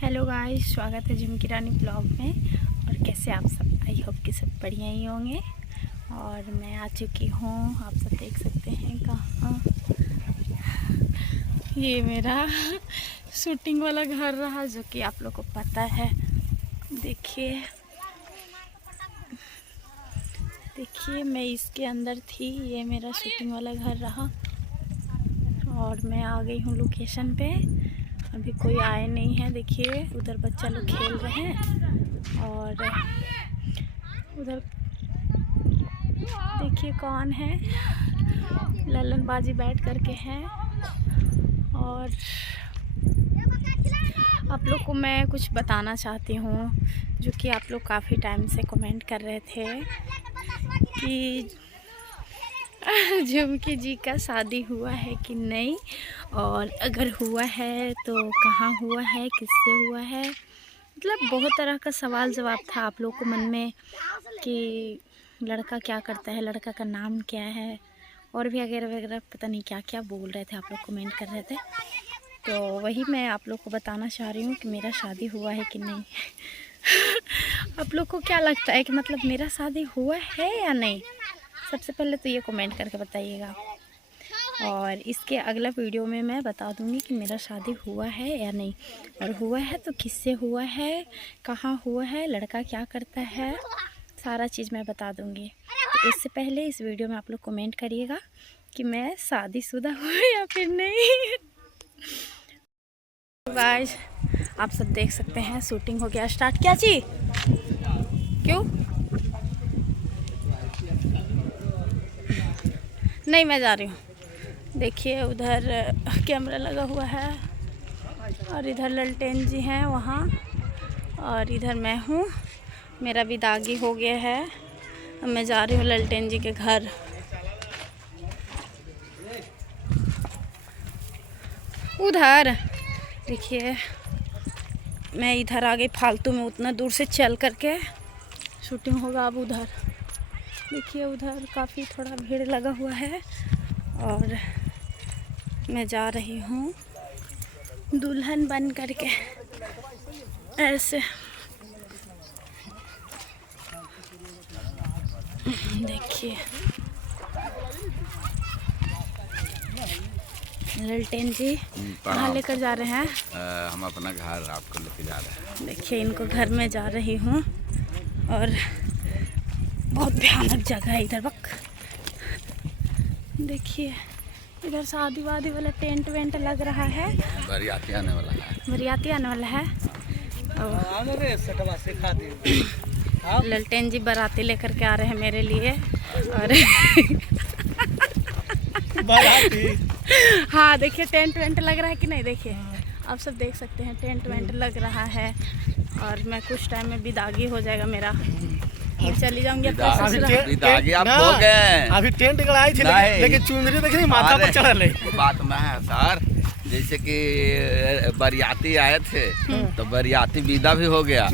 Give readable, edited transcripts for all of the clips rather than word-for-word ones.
Hello guys, स्वागत है झुमकी रानी blog में। और कैसे आप सब? आई होप कि सब बढ़िया ही होंगे। और मैं आ चुकी हूँ, आप सब देख सकते हैं कहाँ। ये मेरा शूटिंग वाला घर रहा, जो कि आप लोग को पता है। देखिए देखिए, मैं इसके अंदर थी। ये मेरा शूटिंग वाला घर रहा और मैं आ गई हूँ लोकेशन पे। अभी कोई आए नहीं है। देखिए उधर बच्चा लोग खेल रहे हैं और उधर देखिए कौन है, लल्लनबाजी बैठ करके हैं। और आप लोग को मैं कुछ बताना चाहती हूँ, जो कि आप लोग काफ़ी टाइम से कमेंट कर रहे थे कि झुमकी जी का शादी हुआ है कि नहीं, और अगर हुआ है तो कहाँ हुआ है, किससे हुआ है। मतलब बहुत तरह का सवाल जवाब था आप लोग को मन में कि लड़का क्या करता है, लड़का का नाम क्या है, और भी वगैरह वगैरह पता नहीं क्या क्या बोल रहे थे आप लोग, कमेंट कर रहे थे। तो वही मैं आप लोग को बताना चाह रही हूँ कि मेरा शादी हुआ है कि नहीं। आप लोग को क्या लगता है कि मतलब मेरा शादी हुआ है या नहीं? सबसे पहले तो ये कमेंट करके बताइएगा। और इसके अगला वीडियो में मैं बता दूंगी कि मेरा शादी हुआ है या नहीं, और हुआ है तो किससे हुआ है, कहाँ हुआ है, लड़का क्या करता है, सारा चीज़ मैं बता दूंगी। तो इससे पहले इस वीडियो में आप लोग कमेंट करिएगा कि मैं शादीशुदा हूँ या फिर नहीं। गाइस, आप सब देख सकते हैं शूटिंग हो गया स्टार्ट। क्या जी? क्यों नहीं, मैं जा रही हूँ। देखिए उधर कैमरा लगा हुआ है और इधर ललटेन जी हैं वहाँ, और इधर मैं हूँ। मेरा भी दागी हो गया है। अब मैं जा रही हूँ ललटेन जी के घर। उधर देखिए, मैं इधर आ गई फालतू में, उतना दूर से चल करके शूटिंग होगा। अब उधर देखिए, उधर काफ़ी थोड़ा भीड़ लगा हुआ है और मैं जा रही हूँ दुल्हन बन करके ऐसे। देखिए ललटेन जी कहाँ लेकर जा रहे हैं? हम अपना घर आपको लेके जा रहे हैं। देखिए इनको घर में जा रही हूँ, और बहुत भयानक जगह है इधर। वक्त देखिए, इधर शादी वादी वाला टेंट वेंट लग रहा है। बरियाती आने वाला है। बरियाती आने वाला है। ललटेन जी बाराती लेकर के आ रहे हैं मेरे लिए। और हाँ देखिए, टेंट वेंट लग रहा है कि नहीं। देखिए आप सब देख सकते हैं, टेंट वेंट लग रहा है। और मैं कुछ टाइम में विदागी हो जाएगा मेरा, मैं चली जाऊंगी अपने ससुराल। विदागी आप हो गए। अभी टेंट गड़ाई थी, लेकिन चुनरी देखी माथा पर चढ़ा ले। बात में है सर, जैसे कि बरियाती आए थे तो बरियाती विदा भी हो गया,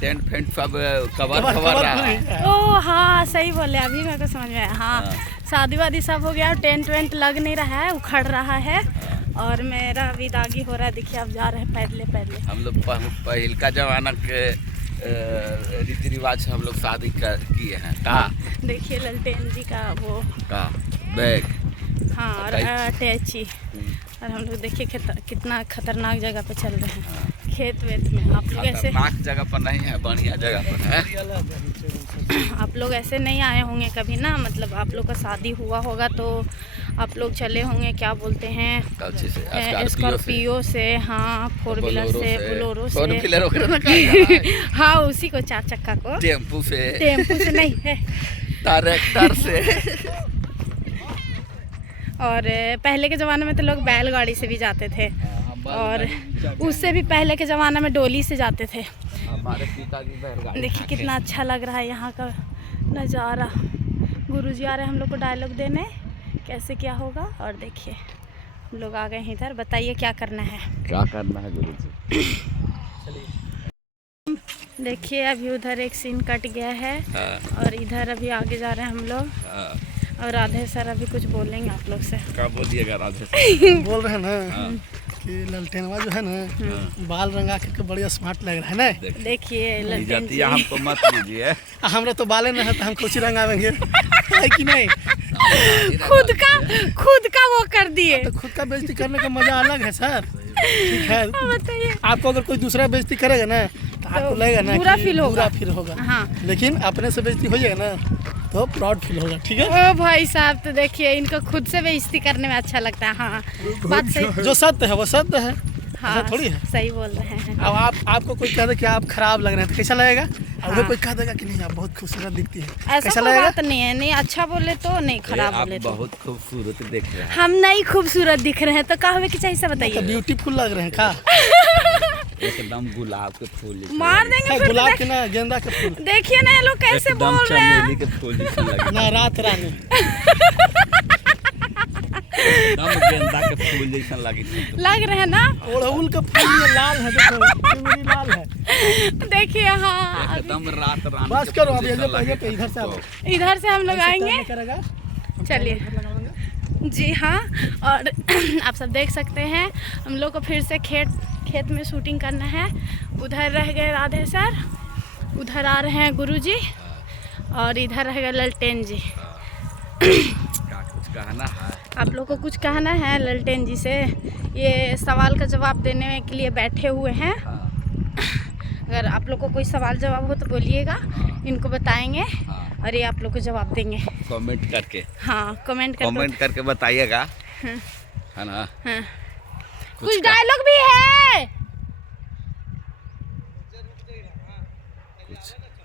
टेंट फेंट सब कवर रहा है। ओ हाँ, सही बोले, अभी मेरे को समझ में आया। हाँ, शादी वादी सब हो गया, टेंट वेंट लग नहीं रहा है, उखड़ रहा है, और मेरा विदागी हो रहा है। देखिए आप जा रहे हैं पैदले पैदले। हम लोग पहल का जमाना के रीति रिवाज से हम लोग शादी किए हैं। कहा देखिए ललटेन जी का वो बैग, हाँ, और अटैची। और हम लोग देखिए कितना खतरनाक जगह पे चल रहे हैं, खेत वेत में। आप लोग ऐसे जगह पर नहीं है, बढ़िया जगह पर है। आप लोग ऐसे नहीं आए होंगे कभी ना, मतलब आप लोग का शादी हुआ होगा तो आप लोग चले होंगे, क्या बोलते हैं, स्कॉर्पियो से, हाँ, 4 व्हीलर से, बोलेरो से। हाँ, उसी को, 4 चक्का को। टेम्पू से नहीं है, ट्रैक्टर से। और पहले के ज़माने में तो लोग बैलगाड़ी से भी जाते थे, और उससे भी पहले के ज़माने में डोली से जाते थे। हमारे पिताजी बैलगाड़ी। देखिए कितना अच्छा लग रहा है यहाँ का नज़ारा। गुरुजी आ रहे हैं हम लोग को डायलॉग देने, कैसे क्या होगा। और देखिए हम लोग आ गए हैं इधर। बताइए क्या करना है? क्या करना है गुरुजी? देखिए अभी उधर एक सीन कट गया है, और इधर अभी आगे जा रहे हैं हम लोग। और राधे सर अभी कुछ बोलेंगे आप लोग से। क्या बोलिएगा राधे सर? बोल रहे हैं ना, कि ललटेनवा जो है ना बाल रंगा के बढ़िया स्मार्ट लग रहा है ना। देखिए ललटेन जी, इज्जतिया हमको मत लीजिए। हमरा तो बाले न है तो हम कुछ रंगावेंगे है कि नहीं। खुद का वो कर दिए। तो खुद का बेइज्जती करने का मजा अलग है सर। ठीक है, बताइए। आपको अगर कोई दूसरा बेइज्जती करेगा ना तो आपको लगेगा ना बुरा कि फील होगा। बुरा फील होगा। हाँ। लेकिन अपने से बेइज्जती हो जाएगा ना तो प्राउड फील होगा। ठीक है। ओ भाई साहब, तो देखिए इनको खुद से बेइज्जती करने में अच्छा लगता है। हाँ बात सही। जो सत्य है वो सत्य है। हाँ ऐसा थोड़ी है। सही बोल रहे हैं। अब आपको कोई कह दे कि आप खराब लग रहे हैं तो कैसा लगेगा। अब वो कोई कह देगा कि नहीं आप बहुत खूबसूरत दिखती है, ऐसा कैसा कोई लगेगा। बात नहीं है, नहीं अच्छा बोले तो नहीं खराब आप बोले तो। बहुत खूबसूरत दिख रहे हैं। हम नहीं खूबसूरत दिख रहे हैं तो क्या हमें चाहिए से तो बताइए। ब्यूटीफुल लग रहे हैं का। एकदम गुलाब के फूल जैसे मार लगे। देंगे फिर। गुलाब के ना गेंदा के फूल देखिए ना ये लोग कैसे एकदम बोल रहे हैं। चमेली के फूल जैसे लगे। ना रात रानी। एकदम गेंदा के फूल जैसा लगे। लग रहे हैं ना। ओड़हुल का फूल ये लाल है, देखो मेरी लाल है। देखिए हाँ एकदम रात रानी बस के करो फूल अब जैसा लगे। पे इधर से आओ। इधर से हम लोग आएंगे। करेगा चलिए जी हाँ। और आप सब देख सकते हैं हम लोग को फिर से खेत में शूटिंग करना है। उधर रह गए राधे सर, उधर आ रहे हैं गुरुजी और इधर रह गए ललटेन जी। क्या कुछ कहना है? आप लोग को कुछ कहना है ललटेन जी से? ये सवाल का जवाब देने के लिए बैठे हुए हैं। अगर आप लोग को कोई सवाल जवाब हो तो बोलिएगा, इनको बताएंगे और ये आप लोग को जवाब देंगे कमेंट करके। हाँ कमेंट करके बताइएगा, है ना। हाँ। कुछ डायलॉग भी है।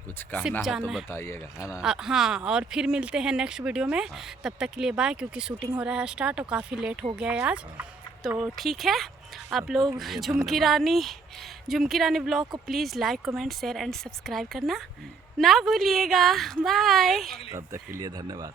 कुछ सिर्फ कहना है तो जाना है। बताइएगा, है ना। हाँ और फिर मिलते हैं नेक्स्ट वीडियो में। तब तक के लिए बाय, क्योंकि शूटिंग हो रहा है स्टार्ट और काफ़ी लेट हो गया है आज। तो ठीक है, आप लोग झुमकी रानी ब्लॉग को please like comment share and subscribe करना ना भूलिएगा। बाय। तब तक के लिए धन्यवाद।